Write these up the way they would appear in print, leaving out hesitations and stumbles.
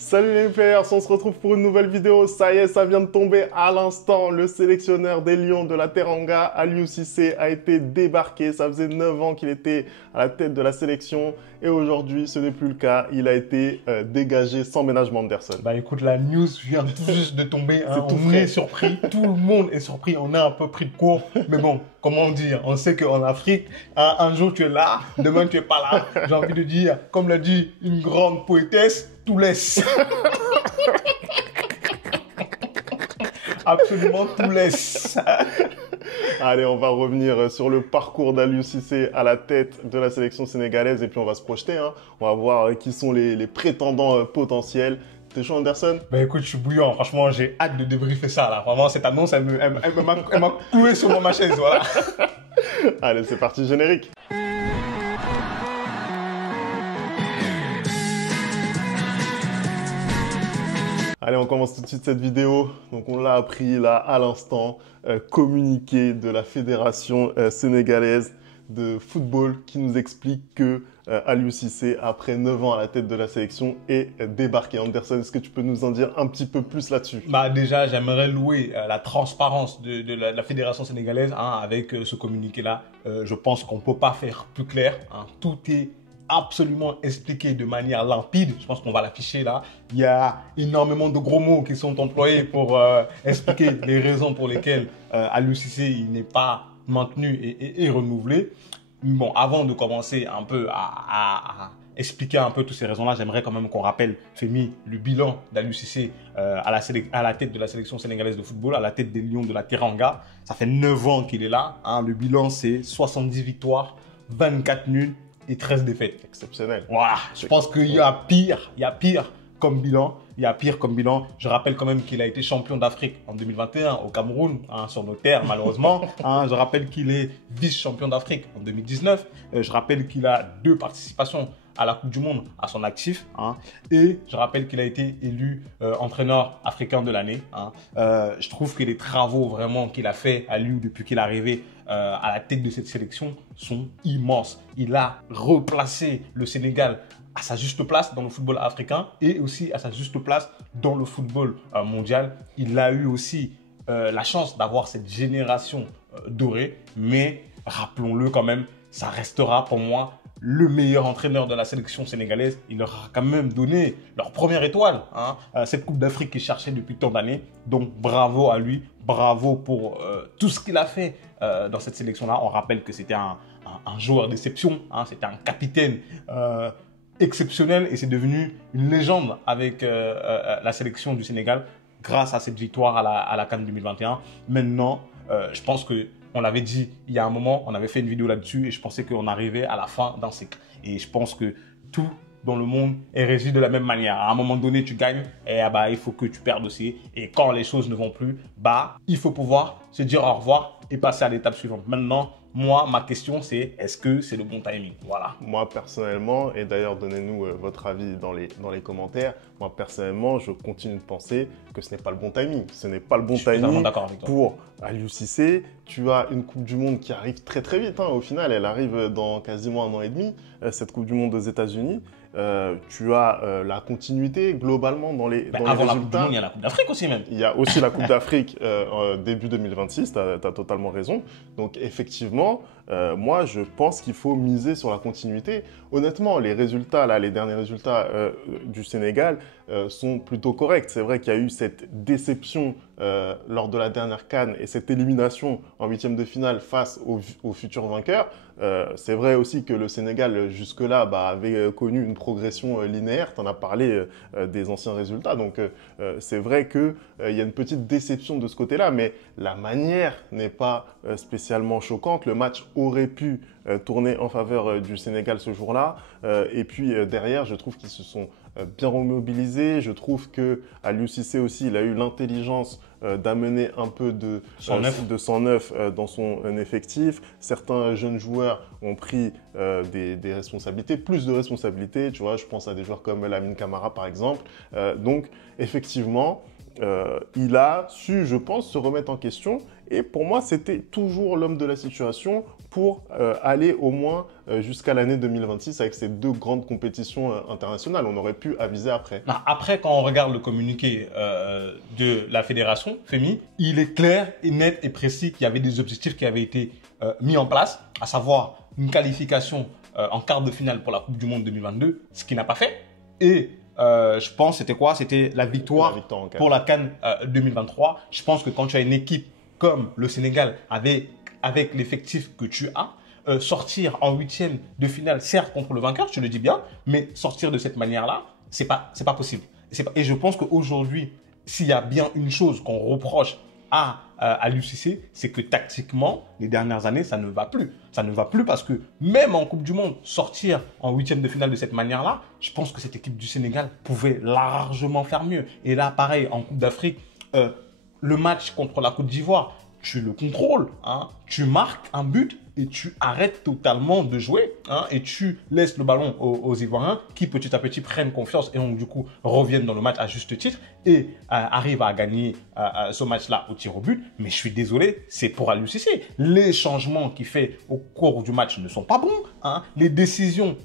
Salut les players, on se retrouve pour une nouvelle vidéo. Ça y est, ça vient de tomber à l'instant. Le sélectionneur des Lions de la Teranga, Aliou Cissé, a été débarqué. Ça faisait 9 ans qu'il était à la tête de la sélection. Et aujourd'hui, ce n'est plus le cas. Il a été dégagé sans ménagement Anderson. Bah écoute, la news vient tout juste de tomber. Hein. C'est tout On frais. est surpris. Tout le monde est surpris. On est un peu pris de court. Mais bon, comment dire? On sait qu'en Afrique, un jour tu es là, demain tu es pas là. J'ai envie de dire, comme l'a dit une grande poétesse, tout laisse. Absolument tout laisse. Allez, on va revenir sur le parcours d'Aliou Cissé à la tête de la sélection sénégalaise et puis on va se projeter. Hein. On va voir qui sont les prétendants potentiels. T'es chaud, Anderson? Bah écoute, je suis bouillant. Franchement, j'ai hâte de débriefer ça là. Vraiment, cette annonce, elle m'a cloué sur ma chaise. Voilà. Allez, c'est parti, générique. Allez, on commence tout de suite cette vidéo. Donc, on l'a appris là à l'instant, communiqué de la fédération sénégalaise de football qui nous explique que Aliou Cissé, après 9 ans à la tête de la sélection, est débarqué. Anderson, est-ce que tu peux nous en dire un petit peu plus là-dessus? Bah déjà, j'aimerais louer la transparence de la fédération sénégalaise hein, avec ce communiqué-là. Je pense qu'on ne peut pas faire plus clair. Hein. Tout est absolument expliqué de manière limpide. Je pense qu'on va l'afficher là. Il y a énormément de gros mots qui sont employés pour expliquer les raisons pour lesquelles Aliou Cissé il n'est pas maintenu et renouvelé. Bon, avant de commencer un peu à expliquer un peu toutes ces raisons-là, j'aimerais quand même qu'on rappelle, Femi, le bilan d'Aliou Cissé à la tête de la sélection sénégalaise de football, à la tête des Lions de la Teranga. Ça fait 9 ans qu'il est là. Hein. Le bilan, c'est 70 victoires, 24 nuls et 13 défaites. Exceptionnel. Voilà, je pense qu'il y a pire, comme bilan. Il y a pire comme bilan. Je rappelle quand même qu'il a été champion d'Afrique en 2021 au Cameroun, hein, sur nos terres malheureusement. Hein, je rappelle qu'il est vice-champion d'Afrique en 2019. Je rappelle qu'il a 2 participations à la Coupe du Monde à son actif. Hein, et je rappelle qu'il a été élu entraîneur africain de l'année. Hein. Je trouve que les travaux vraiment qu'il a fait à lui depuis qu'il est arrivé à la tête de cette sélection sont immenses. Il a replacé le Sénégal à sa juste place dans le football africain et aussi à sa juste place dans le football mondial. Il a eu aussi la chance d'avoir cette génération dorée, mais rappelons-le quand même, ça restera pour moi le meilleur entraîneur de la sélection sénégalaise. Il leur a quand même donné leur première étoile, hein, cette Coupe d'Afrique qu'ils cherchaient depuis tant d'années. Donc bravo à lui, bravo pour tout ce qu'il a fait dans cette sélection-là. On rappelle que c'était un joueur d'exception, hein, c'était un capitaine exceptionnel et c'est devenu une légende avec la sélection du Sénégal grâce à cette victoire à la CAN 2021. Maintenant, je pense que on l'avait dit il y a un moment, on avait fait une vidéo là-dessus et je pensais qu'on arrivait à la fin d'un cycle. Et je pense que tout dans le monde est régi de la même manière. À un moment donné, tu gagnes et bah, il faut que tu perdes aussi. Et quand les choses ne vont plus, bah, il faut pouvoir se dire au revoir et passer à l'étape suivante. Maintenant, moi, ma question, c'est est-ce que c'est le bon timing? Voilà. Moi, personnellement, et d'ailleurs, donnez-nous votre avis dans les commentaires. Moi, personnellement, je continue de penser que ce n'est pas le bon timing. Ce n'est pas le bon timing pour Aliou Cissé. Tu as une Coupe du Monde qui arrive très très vite. Hein. Au final, elle arrive dans quasiment 1 an et demi, cette Coupe du Monde aux États-Unis. Tu as la continuité globalement dans les avant résultats. La Coupe du Monde, il y a la Coupe d'Afrique aussi même. Il y a aussi la Coupe d'Afrique début 2026, tu as totalement raison. Donc effectivement, moi je pense qu'il faut miser sur la continuité. Honnêtement, les résultats, là, les derniers résultats du Sénégal sont plutôt corrects. C'est vrai qu'il y a eu cette déception lors de la dernière CAN et cette élimination en 8e de finale face aux futurs vainqueurs. C'est vrai aussi que le Sénégal jusque-là avait connu une progression linéaire. Tu en as parlé des anciens résultats. Donc c'est vrai qu'il y a une petite déception de ce côté-là, mais la manière n'est pas spécialement choquante. Le match aurait pu tourner en faveur du Sénégal ce jour-là. Et puis derrière, je trouve qu'ils se sont bien remobilisés. Je trouve que Aliou Cissé aussi, il a eu l'intelligence d'amener un peu de 109 dans son effectif. Certains jeunes joueurs ont pris des responsabilités, plus de responsabilités. Tu vois, je pense à des joueurs comme Lamine Camara par exemple. Donc effectivement, il a su, je pense, se remettre en question. Et pour moi, c'était toujours l'homme de la situation pour aller au moins jusqu'à l'année 2026 avec ces 2 grandes compétitions internationales. On aurait pu aviser après. Après, quand on regarde le communiqué de la fédération FEMI, il est clair et net et précis qu'il y avait des objectifs qui avaient été mis en place, à savoir une qualification en quart de finale pour la Coupe du Monde 2022, ce qui n'a pas fait. Et je pense, c'était quoi? C'était la victoire pour la CAN 2023. Je pense que quand tu as une équipe comme le Sénégal, avec l'effectif que tu as, sortir en 8e de finale, certes contre le vainqueur, tu le dis bien, mais sortir de cette manière-là, c'est pas possible. Et je pense qu'aujourd'hui, s'il y a bien une chose qu'on reproche à l'UCC, c'est que tactiquement, les dernières années, ça ne va plus. Ça ne va plus parce que même en Coupe du Monde, sortir en 8e de finale de cette manière-là, je pense que cette équipe du Sénégal pouvait largement faire mieux. Et là, pareil, en Coupe d'Afrique, le match contre la Côte d'Ivoire, tu le contrôles, hein, tu marques un but et tu arrêtes totalement de jouer, hein, et tu laisses le ballon aux Ivoiriens qui petit à petit prennent confiance et donc du coup reviennent dans le match à juste titre et arrivent à gagner ce match-là au tir au but. Mais je suis désolé, c'est pour l'UCC. Les changements qu'il fait au cours du match ne sont pas bons, hein, les décisions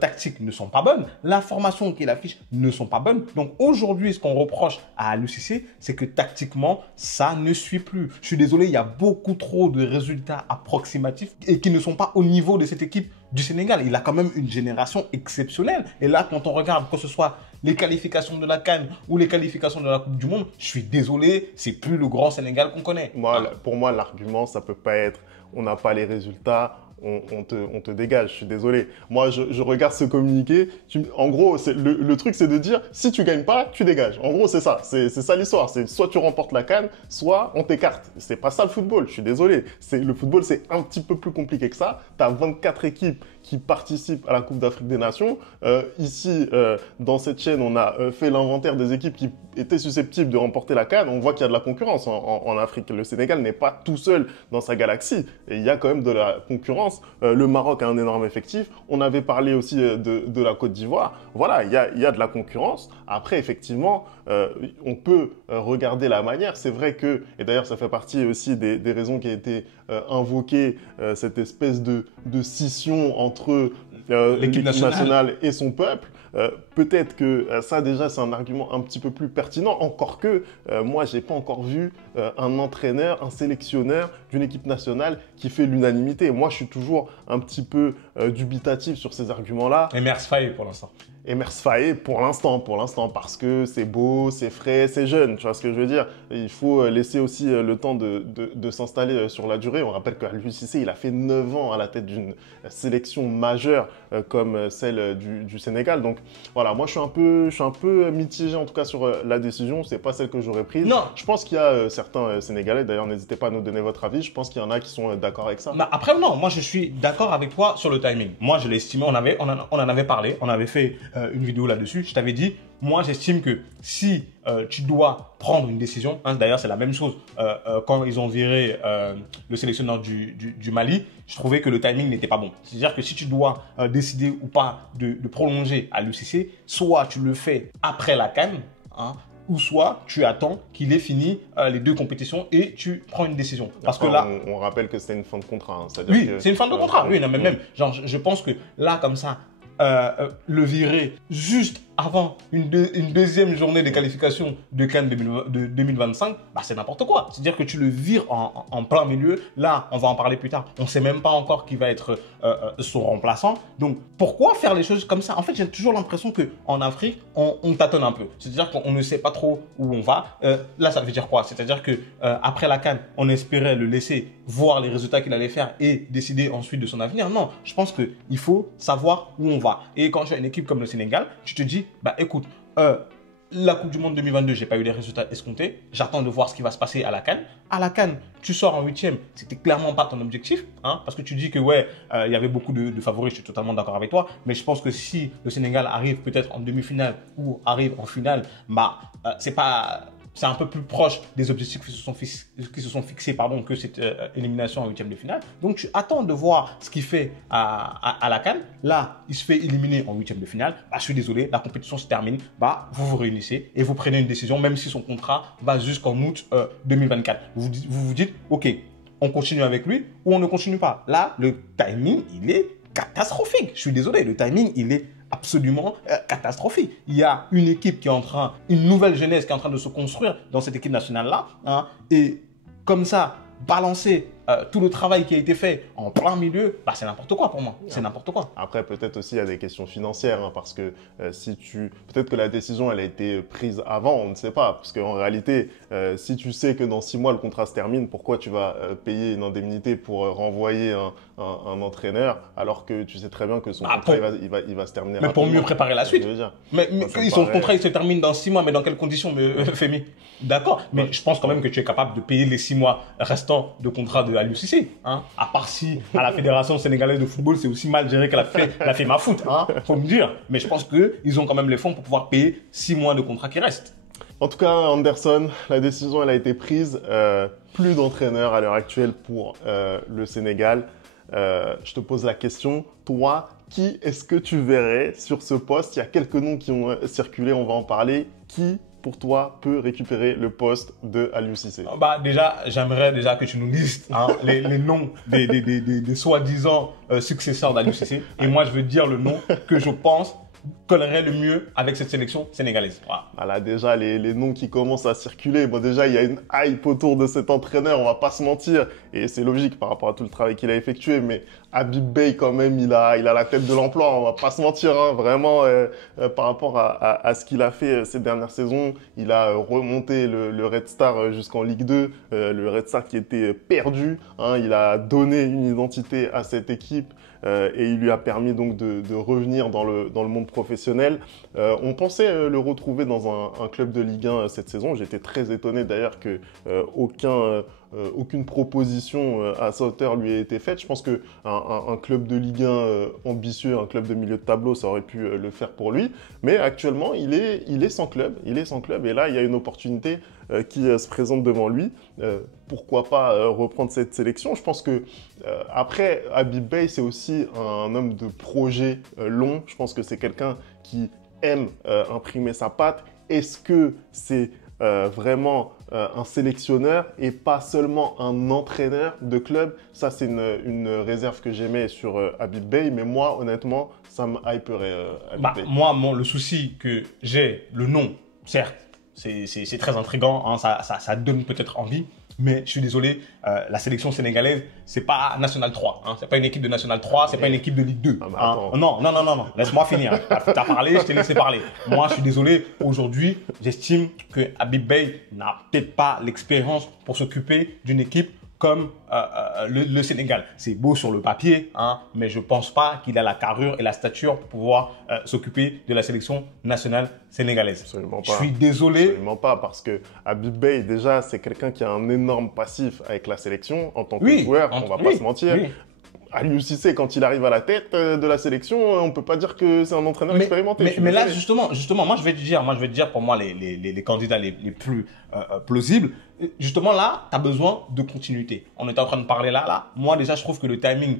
tactiques ne sont pas bonnes, la formation qu'il affiche ne sont pas bonnes. Donc aujourd'hui, ce qu'on reproche à l'UCC, c'est que tactiquement, ça ne suit plus. Je suis désolé, il y a beaucoup trop de résultats approximatifs et qui ne sont pas au niveau de cette équipe du Sénégal. Il a quand même une génération exceptionnelle. Et là, quand on regarde, que ce soit les qualifications de la CAN ou les qualifications de la Coupe du Monde, je suis désolé, c'est plus le grand Sénégal qu'on connaît. Pour moi, l'argument, ça peut pas être on n'a pas les résultats, on te dégage, je suis désolé. Moi, je regarde ce communiqué. En gros, le truc, c'est de dire, si tu gagnes pas, tu dégages. En gros, c'est ça. C'est ça l'histoire. C'est soit tu remportes la CAN, soit on t'écarte. C'est pas ça le football, je suis désolé. Le football, c'est un petit peu plus compliqué que ça. Tu as 24 équipes qui participent à la Coupe d'Afrique des Nations. Ici, dans cette chaîne, on a fait l'inventaire des équipes qui étaient susceptibles de remporter la CAN. On voit qu'il y a de la concurrence en Afrique. Le Sénégal n'est pas tout seul dans sa galaxie. Et il y a quand même de la concurrence. Le Maroc a un énorme effectif. On avait parlé aussi de la Côte d'Ivoire. Voilà, il y a de la concurrence. Après, effectivement, on peut regarder la manière. C'est vrai que, et d'ailleurs, ça fait partie aussi des raisons qui a été invoquée, cette espèce de scission entre l'équipe nationale et son peuple. Peut-être que ça déjà c'est un argument un petit peu plus pertinent, encore que moi j'ai pas encore vu un entraîneur, un sélectionneur d'une équipe nationale qui fait l'unanimité. Moi je suis toujours un petit peu dubitatif sur ces arguments-là. Emers Faé pour l'instant. Emers Faé pour l'instant, parce que c'est beau, c'est frais, c'est jeune, tu vois ce que je veux dire. Il faut laisser aussi le temps de s'installer sur la durée. On rappelle qu'à l'UCC, il a fait 9 ans à la tête d'une sélection majeure comme celle du Sénégal. Donc voilà, moi je suis un peu mitigé en tout cas sur la décision. C'est pas celle que j'aurais prise. Non. Je pense qu'il y a certains Sénégalais, d'ailleurs n'hésitez pas à nous donner votre avis. Je pense qu'il y en a qui sont d'accord avec ça. Bah après non, moi je suis d'accord avec toi sur le timing. Moi je l'ai estimé, on en avait parlé, on avait fait une vidéo là-dessus. Je t'avais dit, moi j'estime que si tu dois prendre une décision, hein, d'ailleurs c'est la même chose quand ils ont viré le sélectionneur du Mali, je trouvais que le timing n'était pas bon. C'est-à-dire que si tu dois décider ou pas de prolonger à l'UCC, soit tu le fais après la CAN, hein, ou soit tu attends qu'il ait fini les 2 compétitions et tu prends une décision. Parce que là, on rappelle que c'était une fin de contrat. Hein, oui, c'est une fin de contrat. Oui, non, mais même, genre, je pense que là, comme ça, le virer juste avant une deuxième journée de qualification de CAN 2025, bah c'est n'importe quoi. C'est-à-dire que tu le vires en plein milieu. Là, on va en parler plus tard. On ne sait même pas encore qui va être son remplaçant. Donc, pourquoi faire les choses comme ça? En fait, j'ai toujours l'impression qu'en Afrique, on tâtonne un peu. C'est-à-dire qu'on ne sait pas trop où on va. Là, ça veut dire quoi? C'est-à-dire que après la CAN, on espérait le laisser voir les résultats qu'il allait faire et décider ensuite de son avenir. Non, je pense qu'il faut savoir où on va. Et quand tu as une équipe comme le Sénégal, tu te dis, bah écoute, la Coupe du Monde 2022, j'ai pas eu les résultats escomptés. J'attends de voir ce qui va se passer à la CAN. À la CAN, tu sors en 8e. C'était clairement pas ton objectif, hein, parce que tu dis que ouais, il y avait beaucoup de favoris. Je suis totalement d'accord avec toi. Mais je pense que si le Sénégal arrive peut-être en demi-finale ou arrive en finale, bah c'est pas c'est un peu plus proche des objectifs qui se sont fixés que cette élimination en huitième de finale. Donc, tu attends de voir ce qu'il fait à la CAN. Là, il se fait éliminer en huitième de finale. Bah, je suis désolé, la compétition se termine. Bah, vous vous réunissez et vous prenez une décision, même si son contrat va jusqu'en août 2024. Vous vous dites, OK, on continue avec lui ou on ne continue pas. Là, le timing, il est catastrophique. Je suis désolé, le timing, il est absolument catastrophique. Il y a une équipe qui est une nouvelle jeunesse qui est en train de se construire dans cette équipe nationale-là. Hein, et comme ça, balancer tout le travail qui a été fait en plein milieu, bah, c'est n'importe quoi pour moi. C'est n'importe quoi. Après, peut-être aussi il y a des questions financières, hein, parce que peut-être que la décision elle a été prise avant, on ne sait pas. Parce qu'en réalité, si tu sais que dans 6 mois le contrat se termine, pourquoi tu vas payer une indemnité pour renvoyer un entraîneur alors que tu sais très bien que son contrat il va se terminer mais rapidement. Pour mieux préparer la suite. Mais son contrat il se termine dans 6 mois, mais dans quelles conditions, Femi? D'accord, mais je pense quand même que tu es capable de payer les 6 mois restants de contrat de Aliou Cissé. Hein? À part si à la Fédération sénégalaise de football, c'est aussi mal géré qu'elle a fait ma foot. Hein? Faut me dire. Mais je pense qu'ils ont quand même les fonds pour pouvoir payer 6 mois de contrat qui restent. En tout cas, Anderson, la décision elle a été prise. Plus d'entraîneur à l'heure actuelle pour le Sénégal. Je te pose la question, toi, qui est-ce que tu verrais sur ce poste? Il y a quelques noms qui ont circulé, on va en parler. Qui, pour toi, peut récupérer le poste de Aliou Cissé? Bah, j'aimerais que tu nous listes les noms des soi-disant successeurs d'Aliou Cissé. Et moi, je veux dire le nom que je pense collerait le mieux avec cette sélection sénégalaise. Voilà. Voilà, déjà, les noms qui commencent à circuler. Bon, déjà, il y a une hype autour de cet entraîneur, on va pas se mentir. Et c'est logique par rapport à tout le travail qu'il a effectué. Mais Habib Beye, quand même, il a la tête de l'emploi, on va pas se mentir. Hein, vraiment, par rapport à ce qu'il a fait ces dernières saisons, il a remonté le Red Star jusqu'en Ligue 2. Le Red Star qui était perdu. Hein, il a donné une identité à cette équipe. Et il lui a permis donc de revenir dans le monde professionnel. On pensait le retrouver dans un club de Ligue 1 cette saison. J'étais très étonné d'ailleurs que aucune proposition à sa hauteur lui ait été faite. Je pense qu'un club de Ligue 1 ambitieux, un club de milieu de tableau, ça aurait pu le faire pour lui. Mais actuellement, il est sans club. Il est sans club et là, il y a une opportunité qui se présente devant lui. Pourquoi pas reprendre cette sélection? Je pense que après, Habib Beye, c'est aussi un homme de projet long. Je pense que c'est quelqu'un qui aime imprimer sa patte. Est-ce que c'est vraiment un sélectionneur et pas seulement un entraîneur de club? Ça, c'est une réserve que j'aimais sur Habib Beye, mais moi, honnêtement, ça me hyperait Habib Beye. Moi, le souci que j'ai, le nom, certes, c'est très intriguant, hein, ça donne peut-être envie. Mais je suis désolé, la sélection sénégalaise, c'est pas National 3. Hein, c'est pas une équipe de National 3, c'est pas une équipe de Ligue 2. Hein. Non. Laisse-moi finir. Tu as parlé, je t'ai laissé parler. Moi, je suis désolé. Aujourd'hui, j'estime que Habib Beye n'a peut-être pas l'expérience pour s'occuper d'une équipe comme le Sénégal. C'est beau sur le papier, hein, mais je ne pense pas qu'il a la carrure et la stature pour pouvoir s'occuper de la sélection nationale sénégalaise. Absolument pas. Je suis désolé. Absolument pas, parce que Habib Beye, déjà, c'est quelqu'un qui a un énorme passif avec la sélection en tant que joueur, on va pas se mentir. Oui. Aliou Cissé, quand il arrive à la tête de la sélection, on peut pas dire que c'est un entraîneur expérimenté. Mais là, justement, moi, je vais te dire, pour moi, les candidats les plus plausibles. Justement, là, tu as besoin de continuité. On était en train de parler là. Moi, déjà, je trouve que le timing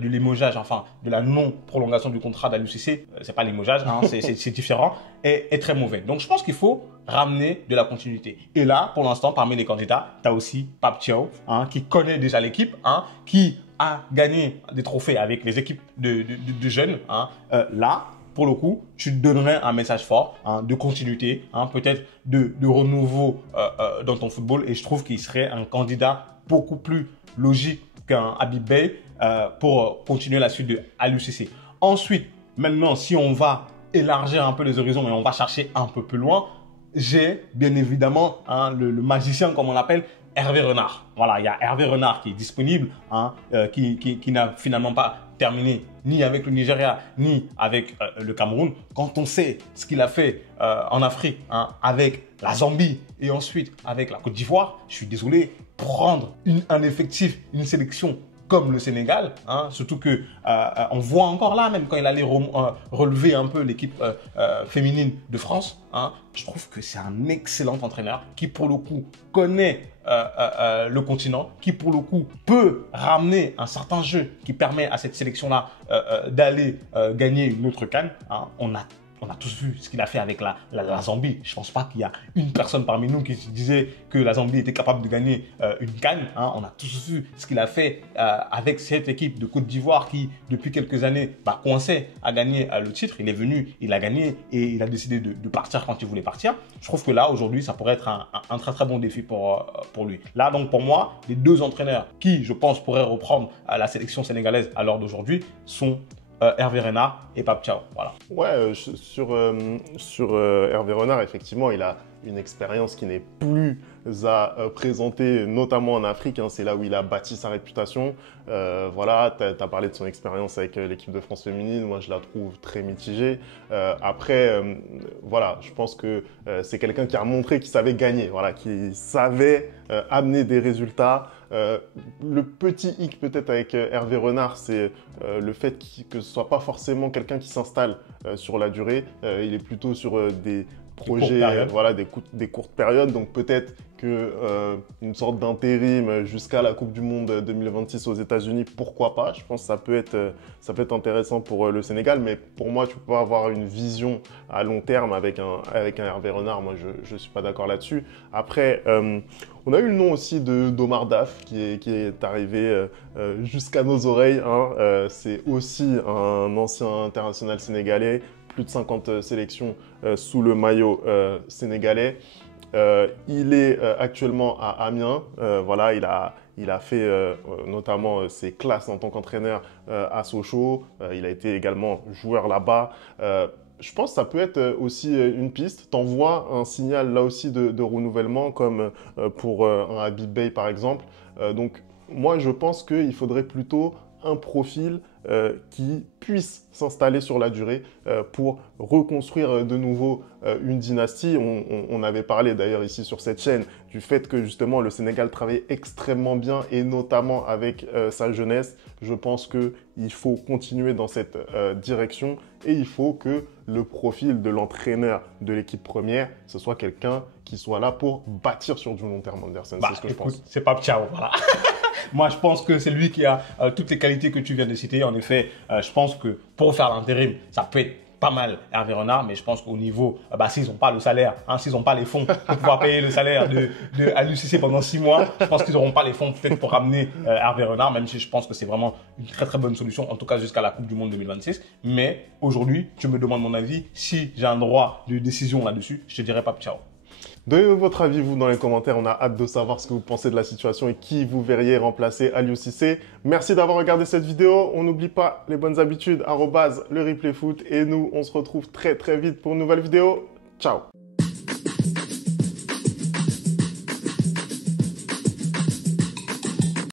du limogeage, enfin, de la non-prolongation du contrat d'Aliou Cissé, c'est pas limogeage, hein, c'est différent, est très mauvais. Donc, je pense qu'il faut ramener de la continuité. Et là, pour l'instant, parmi les candidats, tu as aussi Pape Thiaw, hein, qui connaît déjà l'équipe, hein, qui a gagné des trophées avec les équipes de jeunes. Hein. Là, pour le coup, tu donnerais un message fort, hein, de continuité, hein, peut-être de renouveau dans ton football. Et je trouve qu'il serait un candidat beaucoup plus logique qu'un Habib Beye pour continuer la suite de Aliou Cissé. Ensuite, maintenant, si on va élargir un peu les horizons et on va chercher un peu plus loin, j'ai bien évidemment, hein, le magicien, comme on l'appelle, Hervé Renard. Voilà, il y a Hervé Renard qui est disponible, hein, qui n'a finalement pas terminé ni avec le Nigeria, ni avec le Cameroun. Quand on sait ce qu'il a fait en Afrique, hein, avec la Zambie et ensuite avec la Côte d'Ivoire, je suis désolé, prendre un effectif, une sélection comme le Sénégal, hein, surtout que on voit encore là, même quand il allait relever un peu l'équipe féminine de France, hein, je trouve que c'est un excellent entraîneur qui, pour le coup, connaît le continent, qui, pour le coup, peut ramener un certain jeu qui permet à cette sélection-là d'aller gagner une autre CAN. Hein. On a tous vu ce qu'il a fait avec la Zambie. Je ne pense pas qu'il y a une personne parmi nous qui disait que la Zambie était capable de gagner une CAN. Hein. On a tous vu ce qu'il a fait avec cette équipe de Côte d'Ivoire qui, depuis quelques années, coinçait à gagner le titre. Il est venu, il a gagné et il a décidé de partir quand il voulait partir. Je trouve que là, aujourd'hui, ça pourrait être un très très bon défi pour lui. Là, donc pour moi, les deux entraîneurs qui, je pense, pourraient reprendre la sélection sénégalaise à l'heure d'aujourd'hui sont Hervé Renard et Pape Thiaw. Voilà. Ouais, sur Hervé Renard, effectivement, il a une expérience qui n'est plus à présenter, notamment en Afrique. Hein, c'est là où il a bâti sa réputation. Voilà, tu as parlé de son expérience avec l'équipe de France féminine. Moi, je la trouve très mitigée. Après, voilà, je pense que c'est quelqu'un qui a montré qu'il savait gagner, voilà, qui savait amener des résultats. Le petit hic peut-être avec Hervé Renard, c'est le fait que ce soit pas forcément quelqu'un qui s'installe sur la durée. Il est plutôt sur des projets, voilà, des courtes périodes. Donc peut-être une sorte d'intérim jusqu'à la Coupe du Monde 2026 aux États-Unis, pourquoi pas. Je pense que ça peut être intéressant pour le Sénégal, mais pour moi, tu peux pas avoir une vision à long terme avec un Hervé Renard. Moi, je suis pas d'accord là-dessus. Après, on a eu le nom aussi d'Omar Daf qui est arrivé jusqu'à nos oreilles. Hein. C'est aussi un ancien international sénégalais, plus de 50 sélections sous le maillot sénégalais. Il est actuellement à Amiens. Voilà, il a fait notamment ses classes en tant qu'entraîneur à Sochaux. Il a été également joueur là-bas. Je pense que ça peut être aussi une piste. T'envoies un signal là aussi de renouvellement comme pour un Habib Beye par exemple. Donc moi je pense qu'il faudrait plutôt un profil qui puisse s'installer sur la durée pour reconstruire de nouveau une dynastie. On avait parlé d'ailleurs ici sur cette chaîne du fait que justement le Sénégal travaille extrêmement bien et notamment avec sa jeunesse. Je pense qu'il faut continuer dans cette direction et il faut que le profil de l'entraîneur de l'équipe première, ce soit quelqu'un qui soit là pour bâtir sur du long terme, Anderson. C'est ce que je pense. C'est Pape Thiaw, voilà. Moi, je pense que c'est lui qui a toutes les qualités que tu viens de citer. En effet, je pense que pour faire l'intérim, ça peut être pas mal Hervé Renard, mais je pense qu'au niveau, s'ils n'ont pas le salaire, hein, s'ils n'ont pas les fonds pour pouvoir payer le salaire de Aliou Cissé pendant 6 mois, je pense qu'ils n'auront pas les fonds peut-être pour ramener Hervé Renard, même si je pense que c'est vraiment une très très bonne solution, en tout cas jusqu'à la Coupe du Monde 2026. Mais aujourd'hui, tu me demandes mon avis, si j'ai un droit de décision là-dessus, je te dirais Pape Thiaw. Donnez-nous votre avis, vous, dans les commentaires. On a hâte de savoir ce que vous pensez de la situation et qui vous verriez remplacer Aliou Cissé. Merci d'avoir regardé cette vidéo. On n'oublie pas les bonnes habitudes, @le replay foot. Et nous, on se retrouve très très vite pour une nouvelle vidéo. Ciao!